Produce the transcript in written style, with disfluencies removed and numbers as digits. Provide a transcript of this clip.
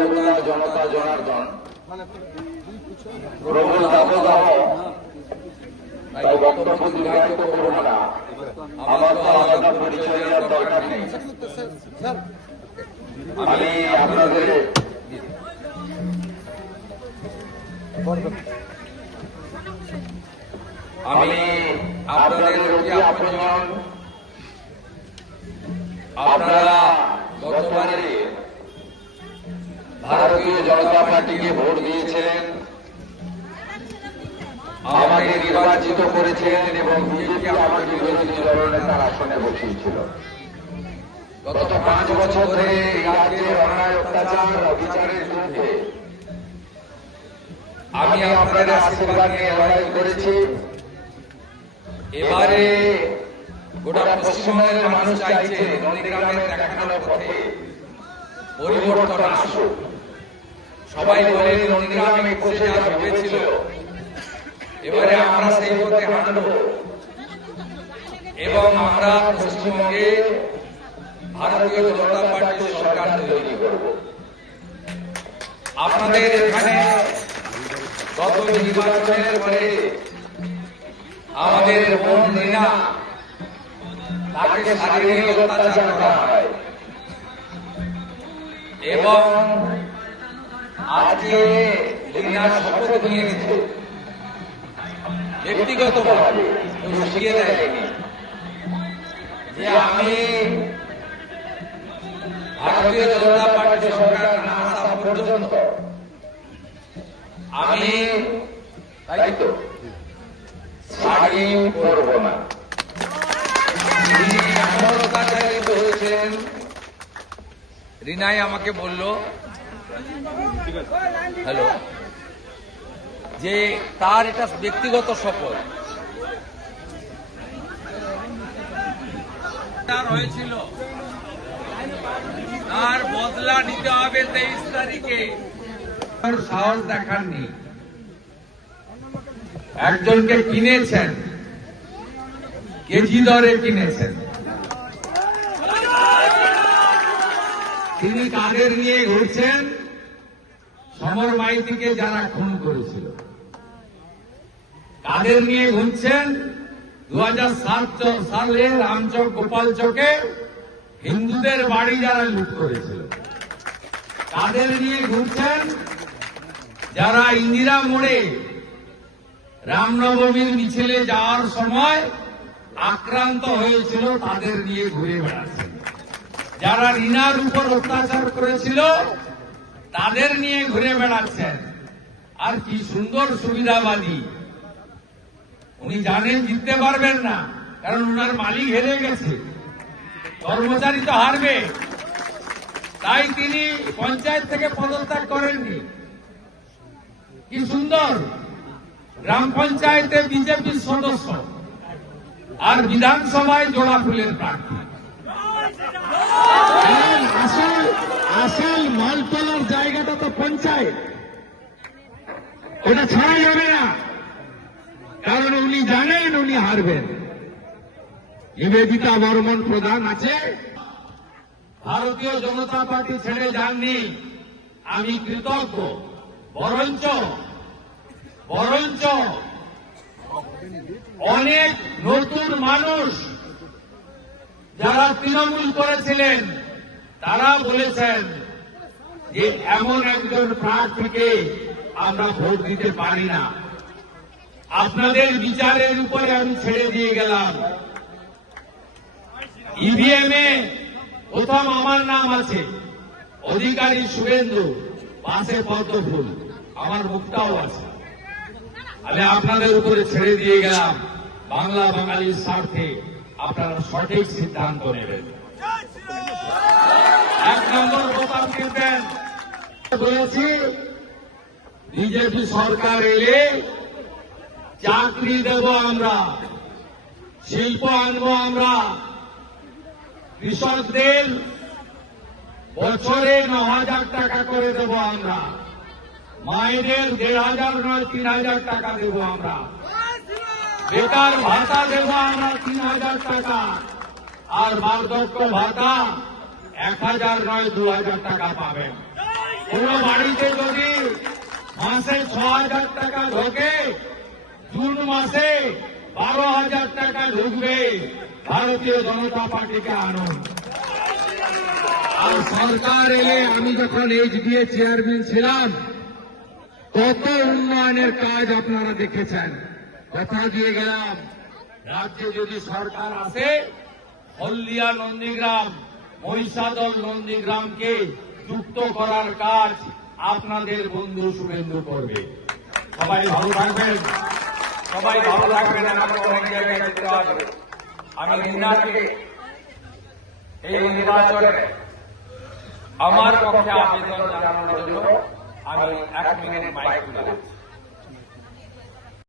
দেবতা জনতা জনার্দন প্রবল দাবদাহ, তাই বক্তব্য দীর্ঘায়িত করব না। আমার তো আলাদা পরিচয় দেওয়ার দরকার নেই। আমি আপনাদের অতি আপনজন। আপনারা গতবারে ভারতীয় জনতা পার্টিকে ভোট দিয়েছিলেন, আমাকে নির্বাচিত করেছিলেন এবং বিজেপি আমাকে বিরোধী দলনেতার আসনে বসিয়েছিল। গত 5 বছর ধরে এই রাজ্যের অন্যায় অত্যাচার অবিচারের বিরুদ্ধে আমি আপনাদের আশীর্বাদ নিয়ে লড়াই করেছি। এবারে গোটা পশ্চিমবঙ্গের মানুষ চাইছে নন্দীগ্রামের দেখানো পথে পরিবর্তন আসুক। সবাই বলে নন্দীগ্রামে বসে যা ভেবেছিল, এবারে আমরা সেই পথে হাঁটব এবং আমরা পশ্চিমবঙ্গে ভারতীয় জনতা পার্টির সরকার তৈরি করব। আপনাদের এখানে গত নির্বাচনের পরে আমাদের বোন রিনা, তাকে শারীরিক অত্যাচার করা হয় এবং আজকে রিনা শপথ নিয়েছে ব্যক্তিগতভাবে, শিখিয়ে দেয়নি যে আমি ভারতীয় জনতা পার্টির সরকার না আসা পর্যন্ত আমি তাই তো শাড়ি পরব না। হয়েছেন রিনাই আমাকে বলল হ্যালো যে তার এটা ব্যক্তিগত শপথ তার হয়েছিল, তার বদলা নিতে হবে 23 তারিখে। সাহস দেখাননি, একজনকে কিনেছেন, কেজি দরে কিনেছেন। তিনি কাদের নিয়ে ঘুরছেন? সমর মাইতিকে যারা খুন করেছিল কাদের নিয়ে ঘুরছেন? 2007 সালে রামচক গোপাল চকে হিন্দুদের বাড়ি যারা লুট করেছিল তাদের নিয়ে ঘুরছেন। যারা ইন্দিরা মোড়ে রামনবমীর মিছিলে যাওয়ার সময় আক্রান্ত হয়েছিল তাদের নিয়ে ঘুরে বেড়াচ্ছেন। যারা রিনার উপর অত্যাচার করেছিল তাদের নিয়ে ঘুরে বেড়াচ্ছেন। আর কি সুন্দর সুবিধাবাদী! উনি জানেন জিততে পারবেন না, কারণ উনার মালিক হেরে গেছে, কর্মচারী তো হারবে, তাই তিনি পঞ্চায়েত থেকে পদত্যাগ করেননি। কি সুন্দর! গ্রাম পঞ্চায়েতে বিজেপির সদস্য আর বিধানসভায় জোড়া ফুলের প্রার্থী। আসল মাল তোলার জায়গাটা তো পঞ্চায়েত, ওটা ছাড়া যাবে না, কারণ উনি জানেন উনি হারবেন। নিবেদিতা বর্মন প্রধান আছে, ভারতীয় জনতা পার্টি ছেড়ে যাননি, আমি কৃতজ্ঞ। বরঞ্চ অনেক নতুন মানুষ যারা তৃণমূল করেছিলেন তারা বলেছেন যে এমন একজন প্রার্থীকে আমরা ভোট দিতে পারি না। আপনাদের বিচারের উপরে আমি ছেড়ে দিয়ে গেলাম। ইভিএম এ প্রথম আমার নাম আছে, অধিকারী শুভেন্দু, পাশে পদ্মফুল, আমার মুখটাও আছে। আমি আপনাদের উপরে ছেড়ে দিয়ে গেলাম, বাংলা বাঙালির স্বার্থে আপনারা সঠিক সিদ্ধান্ত নেবেন। 1 নম্বর বোতাম কিনবেন বলেছি, বিজেপি সরকার এলে চাকরি দেব আমরা, শিল্প আনবো আমরা, কৃষকদের বছরে 9,000 টাকা করে দেব আমরা, মায়েদের 1,500 নয় 3,000 টাকা দেব আমরা, বেকার ভাতা দেব আমরা 3,000 টাকা, আর বার্ধক্য ভাতা 1,000 নয় 2,000 টাকা পাবেন। কোন বাড়িতে যদি মাসে 6,000 টাকা ঢোকে, জুন মাসে 12,000 টাকা ঢুকবে। ভারতীয় জনতা পার্টিকে আনুন। আর সরকার এলে আমি যখন এইচডিএ চেয়ারম্যান ছিলাম, কত উন্নয়নের কাজ আপনারা দেখেছেন। কথা দিয়ে গেলাম, রাজ্যে যদি সরকার আসে, হলদিয়া নন্দীগ্রাম, মহিষাদল নন্দীগ্রামকে যুক্ত করার কাজ আপনাদের বন্ধু শুভেন্দু করবে। সবাই ভালো থাকবেন, সবাই ভালো থাকবেন। আমাকে অনেক জায়গায় যেতে হবে। আমি ইন্দিরাকে এই নির্বাচনে আমার পক্ষে আবেদন জানানোর জন্য আমি 1 মিনিট মাইক তুলে